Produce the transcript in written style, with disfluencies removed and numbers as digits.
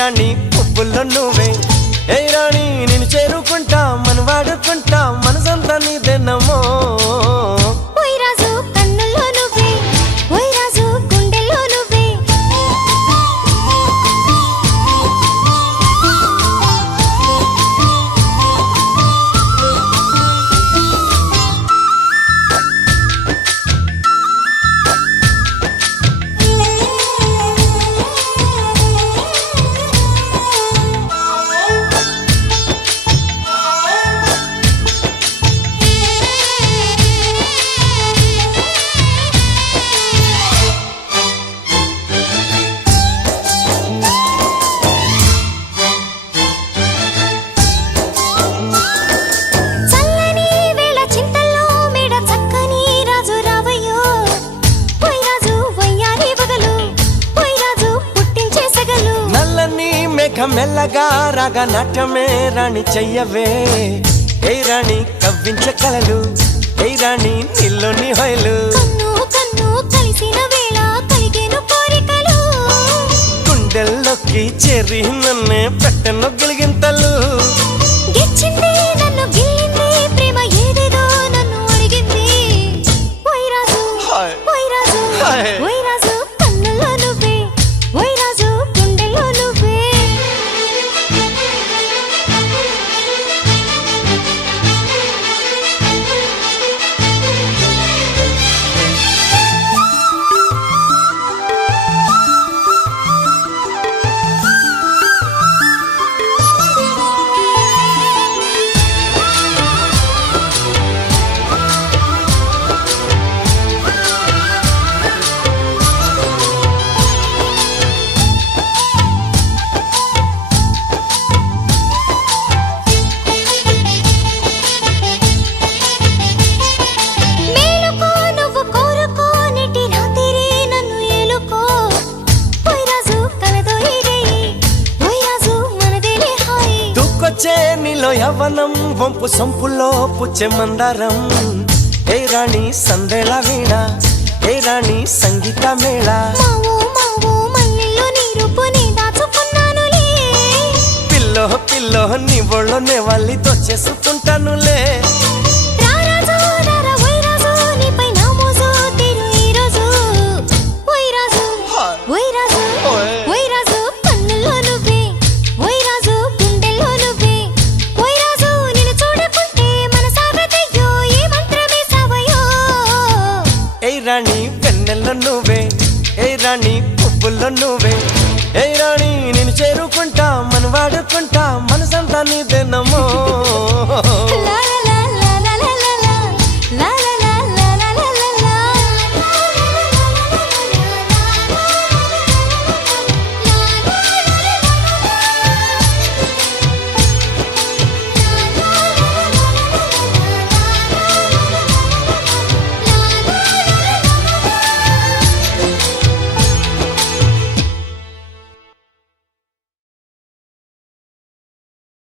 రాణి పువ్వుల్లో నువ్వే ఏ రాణి నిన్ను చేరుకుంటా మనం వాడుకుంటా మనసంతా నీదేనమ్మో మెల్లగా రాగా నాట్యమే రాణి చెయ్యవే ఏ రాణి కవ్వించ కలలు ఏ రాణి నీలోని హొయలు గుండెల్లోకి చేరి నన్నే పెట్టను గిలిగింతలు నీలో యవ్వనం వంపు సొంపులో పుచ్చే మందారం ఏ రాణి సందేళ వీణ ఏ రాణి సంగీత మేళ పిల్లో పిల్లో నీ ఒళ్ళోనే వాళ్ళి దొచ్చేసుకుంటానులే రాణి వెన్నెల్లో నువ్వే ఏ రాణి పువ్వుల్లో నువ్వే ఏ రాణి నిన్ను చేరుకుంటా మనం వాడుకుంటా మనసంతా నీదేనమ్మో